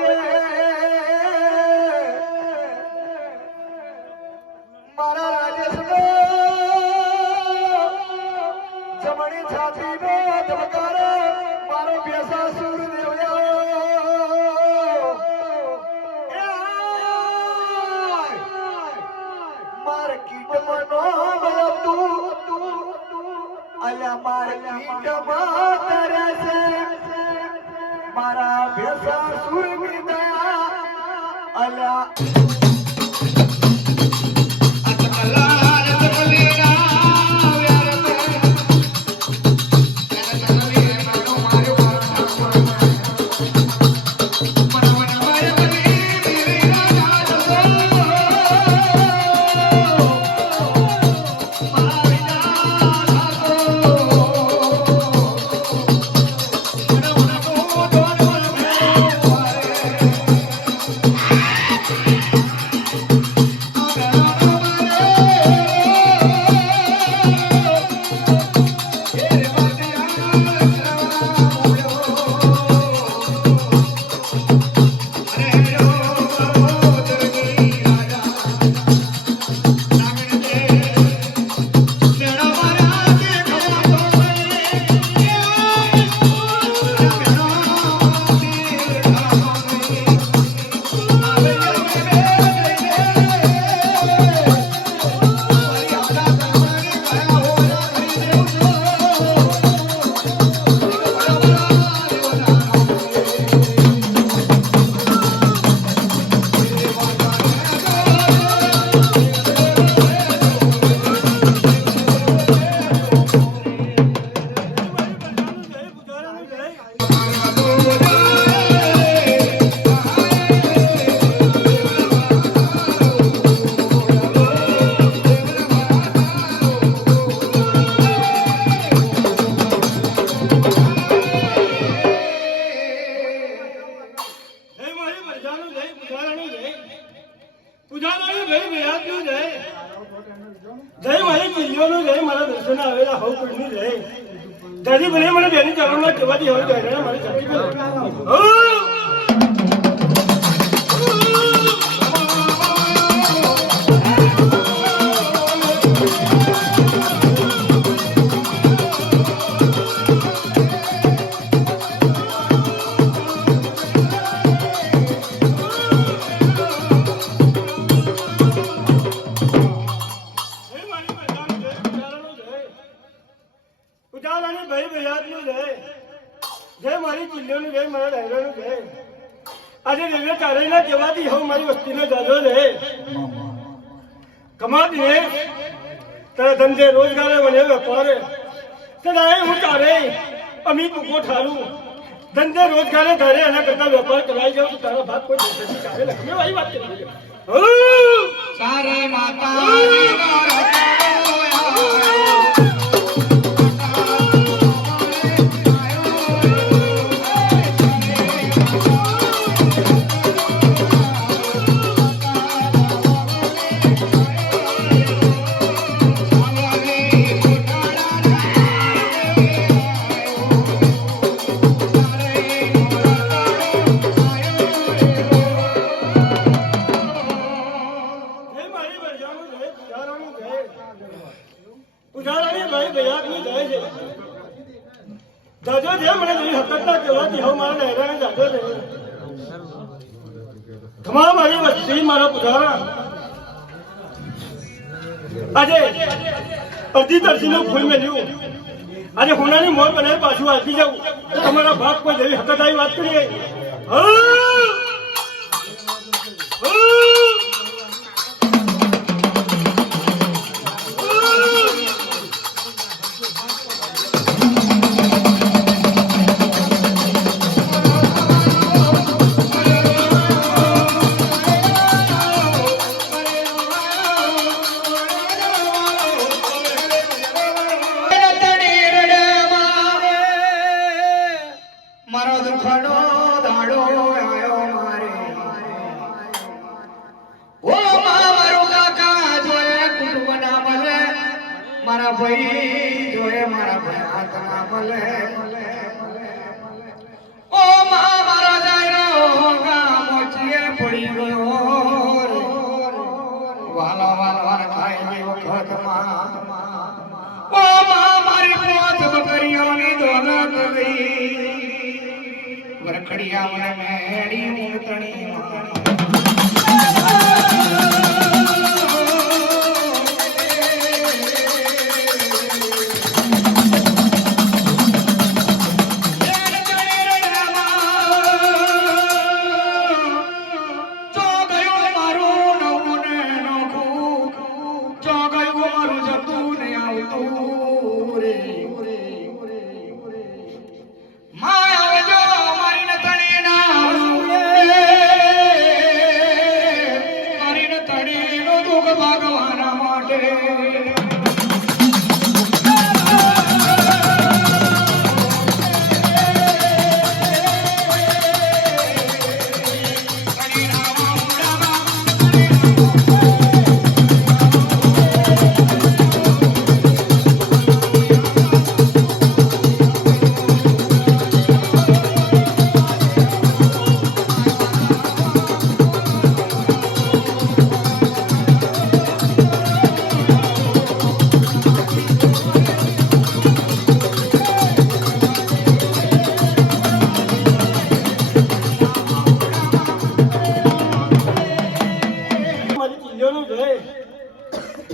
કે મારા રાજેશનો જમણી છાતીનો ધબકારો મારો બેસાસુર દેવ્યો માર કીટમનો તું અલ્યા માર કીટમાં કરે છે મારા બેસાસુર ની દયા અલ્યા જય મારી ચીલીઓનું જય મારા દર્શન આવેલા હોવ કોઈનું જય દાદી ભલે મને બેની ચરણમાં કહેવાથી હવે જાય મારી ચાકી આજે રેલવે કાર્યના કહેવાથી હવે મારી વસ્તીનો જાજો રહે કમાત ને તારા ધંધે રોજગારે મને વેપારે તરાય હું તારે અમી કુકો ઠારું ધંધે રોજગારે ધારે એના કરતા વેપાર કરાઈ જાવ તો તારા ભાગ કોઈ દેશે ચાલે લખમે વાળી વાત કરી સારે માતા જાજો જે મને જોઈ હકતના કહેવાથી હવે મારા હેરાને જાજો છે તમામ મારી વસ્તી મારા પુજારા આજે અડધી તરસીનું ફૂલ મેલ્યું આજે હોનાની મોર બનાવી પાછું આપી જાઉં તો તમારા બાપ કોઈ જેવી હકત આવી વાત કરીએ મારા ભાઈ જોએ મારા ભાઈ હાથમાં મળે ઓ મારા જાય ગયો રે વાલો વાલો ખાઈ વખતમાં ઓ મારી પોત બકરીઓની દોલત લઈ વરખડિયા મને મેડી મૂતણી ભગવાન માટે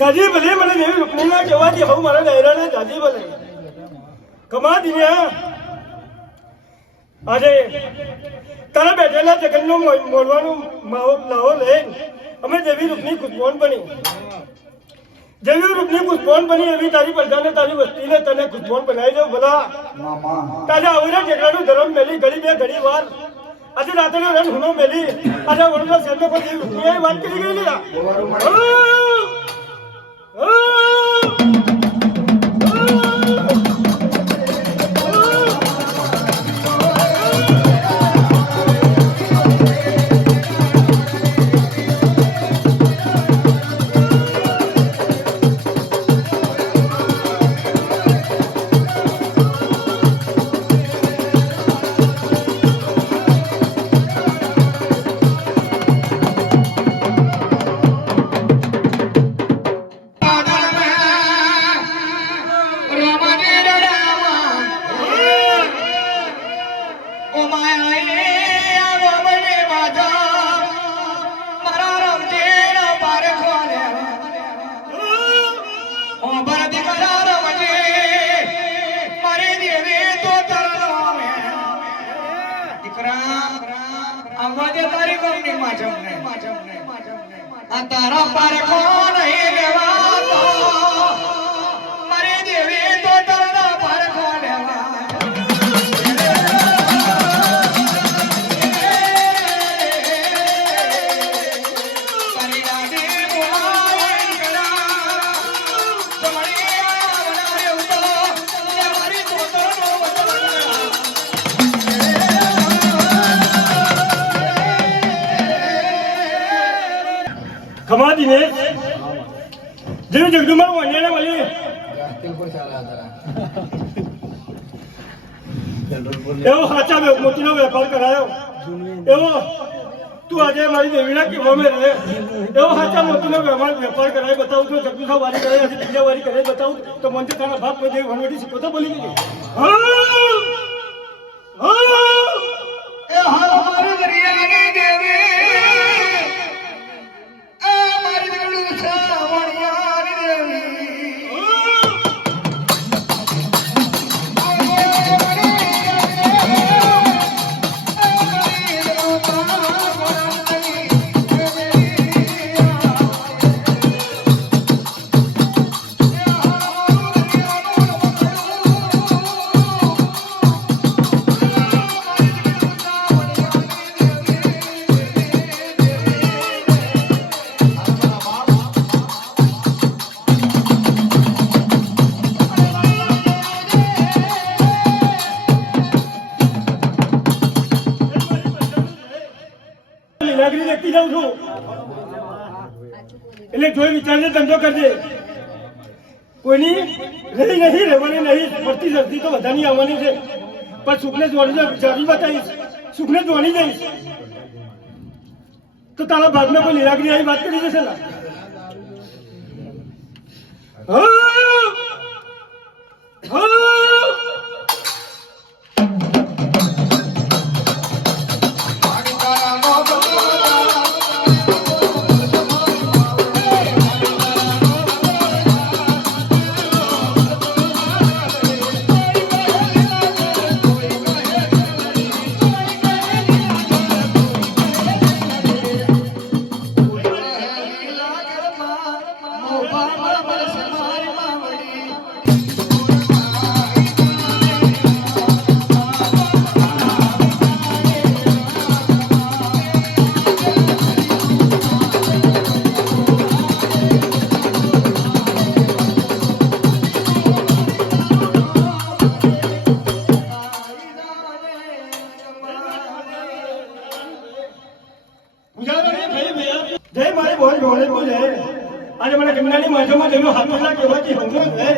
દાદી ભલે મને દેવી રૂકણીના કહેવાથી હવે મારા ડાયરાને દાદી ભલે કમા દિવ્યા આજે તારા બેઠેલા જગનનો મોડવાનું લાવો લઈને અમે દેવી રૂપની કુસબોન બની જેવી રૂપની કુસબોન બની એવી તારી પ્રજાને તારી વસ્તીને તને કુસબોન બનાવી દઉં ભલા તાજા આવડે ટેકરાનું ધર્મ મેલી ઘડી બે ઘડી વાર આજે રાત્રે રન હુનો મેલી આજે વડોદરા શહેરનો કોઈ દેવી રૂપની વાત કરી ગયેલી તારા પારખો નહીં લેવાતો મારી દેવી તો તારા પારખો લેવા ખમા દિનેશ જેવી જગદુમાં વણ્યાને મળી એવો સાચા મોતીનો વેપાર કરાયો એવો તું આજે મારી દેવીના કહેવામાં રહે એવો સાચા મોતીનો વેપાર કરાય બતાવું તો જગદુસા વારી કરે આજે બીજા વારી કરે બતાવું તો મને તારા ભાગ કોઈ દેવી વનવટી શીખો તો બોલી ગઈ મારી દરિયાની દેવી એટલે જોઈ વિચારને ધંધો કરજે કોઈની રહી નહીં રહેવાની નહીં પડતી શક્તિ તો બધાની આવવાની છે પણ સુખને જોવાની વિચારી બતાવીશ સુખને જોવાની જઈશ તો તારા ભાગમાં કોઈ નિરાકરી આવી વાત કરી જશે ને હા હા જય મારી બોલ બોલે બોલે આજે મને ગંગાની માથામાં જમ્યો હાથમાં કહેવાથી હંગો છે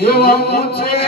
એવા છે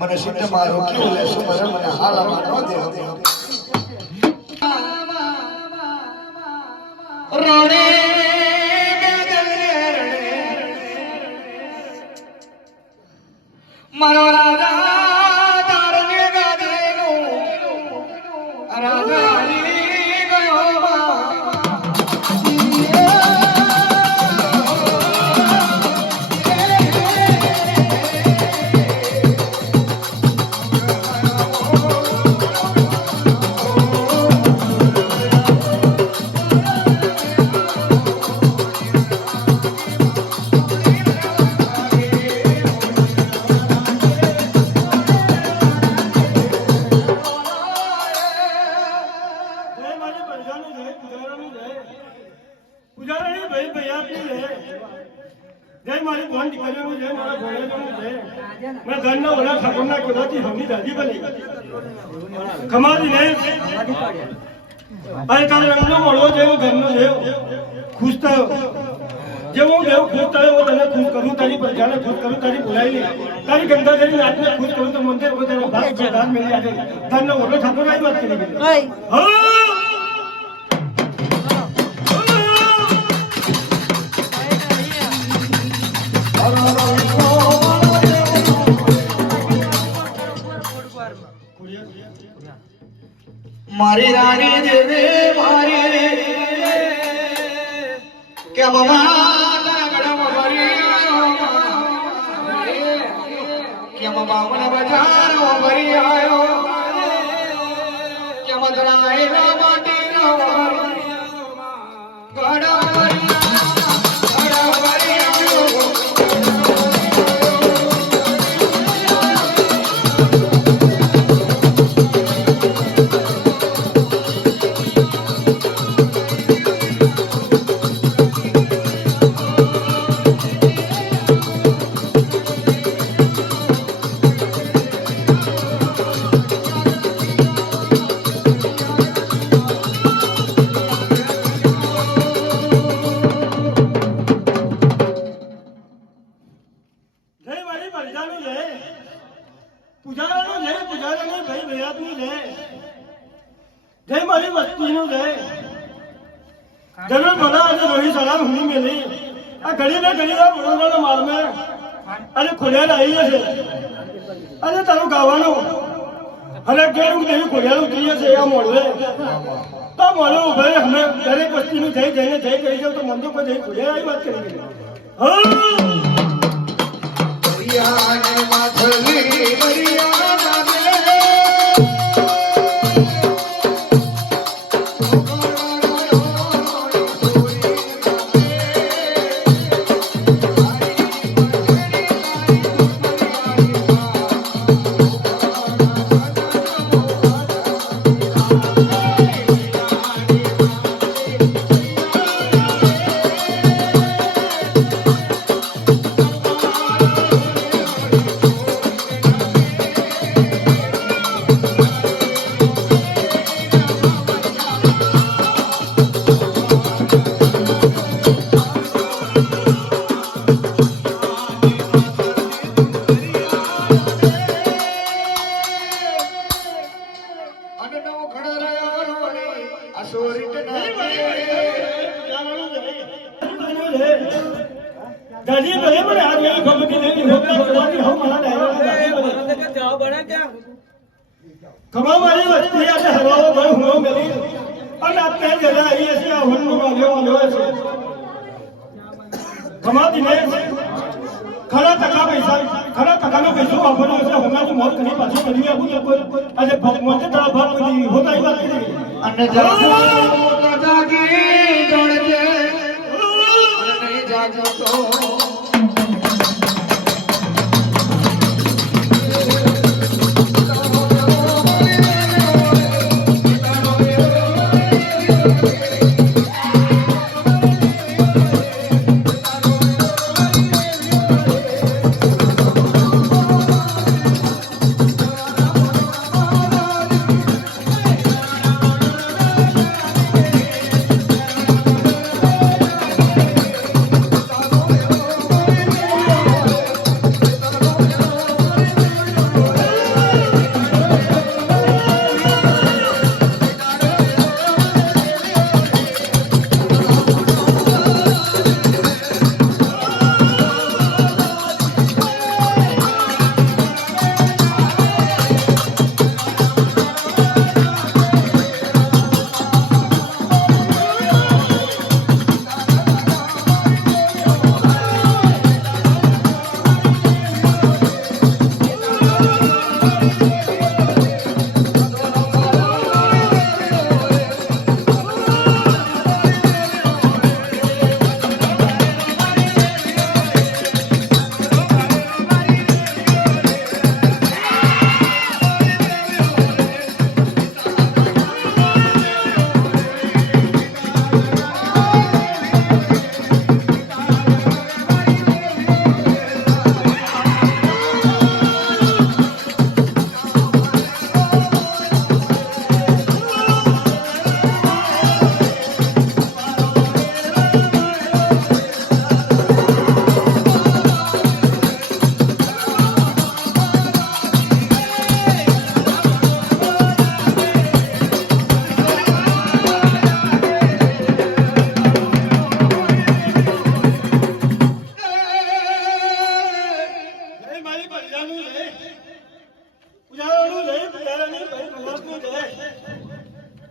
મને સિદ્ધ મારો ક્યું લેશું મને હાલામાં ન દે રણે મારો રાજા તારને ગાદેનો રાજા ખુશ થયો જેવો દેવ ખુશ થયો હું તને ખુશ કરું તારી પ્રજાને ખુશ કરું તારી બોલાવી તારી ગંગા કરી નાચને ખુશ કરું તો મંદિર પોતાનો ભાગ પ્રધાન મેળવી આજે ધનનો ઓલો ઠાકોર આવી વાત કરી મારી રાણી દેવે મારી કે મમા ગણમ ભરી કે મમા મને બજારો ભરી આયો કે મદરાય ના માટી ના ગડા ભરી આયો જય મારી વસ્તીનું જય જરૂર ભલા આજે રોહી સલામ હુની મેલી આ ઘડી ને ઘડી વડોદરાના મારમાં અને ખોડિયાલ આવી છે અને તારું ગાવાનું અને ઘેર હું તેવી ખોડિયાલ ઉતરી છે આ મોડવે તો મોડે ઉભા અમે દરેક વસ્તીનું જય જઈને જય કરી જાવ તો મંદો પર જઈ ખોડિયાલ આવી વાત કરી હા દાદી ભલે મને આ ગઈ ખબર કે નહીં હોતા હોવાથી હું મારા ડાયરા ખમા મારી વસ્તી આજે હરાવો ભાઈ હું મેલી અને અત્યારે જરા આવી હશે આ હોલનો વાલ્યો છે ખમા દિને ખરા ટકાનો પૈસો વાપરવાનો છે હમણાં મોત કરી પાછું કરી આપું તો કોઈ આજે મોતે તારા ભાગ બધી હોતા એ વાત કરી અને જાગો જાગી જોડજે અને નહીં જાગો તો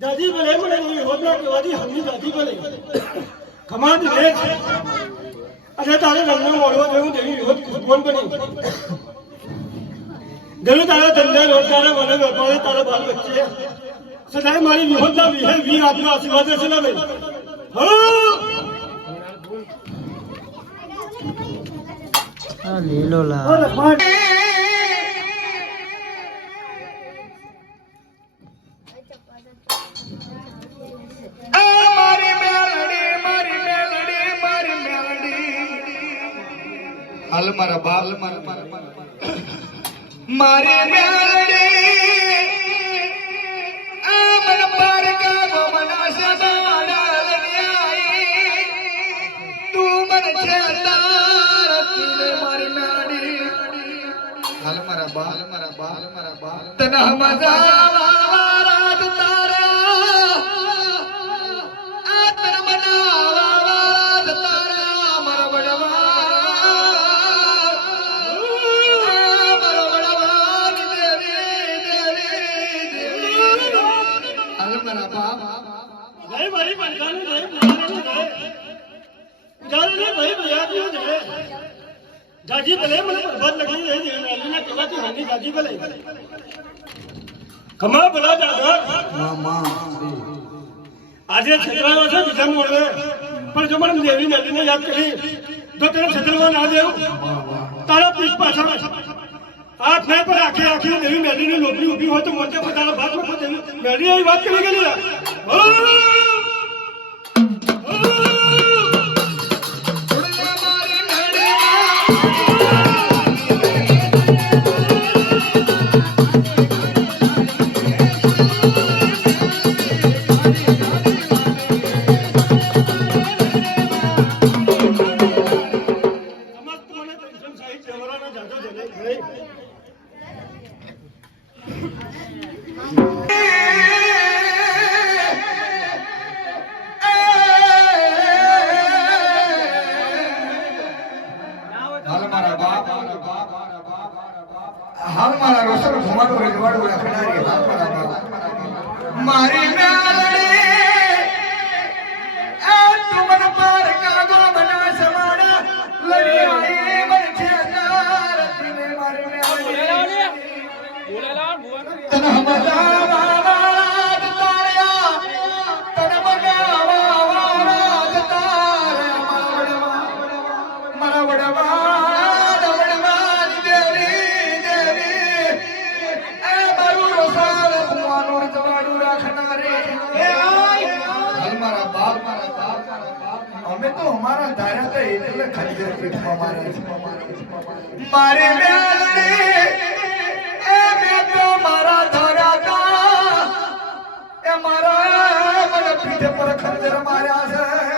દાદી ભલે મને હોદના કહેવાથી હમની દાદી ભલે ખમા દિને અને તારે રંગનો મોડવો જેવું તેવી વિરોધ ફોન બની જેનું તારા ધંધા રોજગાર મને વેપારે તારા બાલ વચ્ચે સદાય મારી વિહોદના વિહે વીર આપનો આશીર્વાદ છે ને ભાઈ આ લીલો લા હાલ મારા બાલ મારી મેલડી આ મન પર કા ગોમના સદા ડાલની તું મન છે તારતી મારી મેલડી હાલ મારા બાલ તના મજા રાત તારા આ તર મના રાત તારા મારા બડવા ભાઈ મારી પડકાનું ભાઈ પુરાવાનું ભાઈ ઉજાડને ભાઈ બયાક્યો છે જાજી ભલે મને બરબાદ લગી રહી છે મેલીના કહેવાથી હની જાજી ભલે ખમા ભલા દાદા આજે છેતરાયો છે બીજા મોડે પણ જો મને દેવી મેલીને યાદ કરી તો તેને છેતરવા ના દેવું તારા પીઠ પાછળ હાથ નહીં પર આખી દેવી મેલીની લોટરી ઊભી હોય તો મોટે પર તારા ભાગ માં દેવી મેલી એવી વાત કરી ગયેલી મગાવા તાર્યા તને મગાવા તાર્યા મારા વડવા દેવી એ મારું રોસાળ ભુવાનું જવાડું રાખનારે મારા બાપ અમે તો અમારા ધાર્યા તો એટલે ખંજર પીઠમાં મારે મેલડી એ મેં તો મારા ધાર્યા હતા એ મારા મને પીઠ પર ખંજર માર્યા છે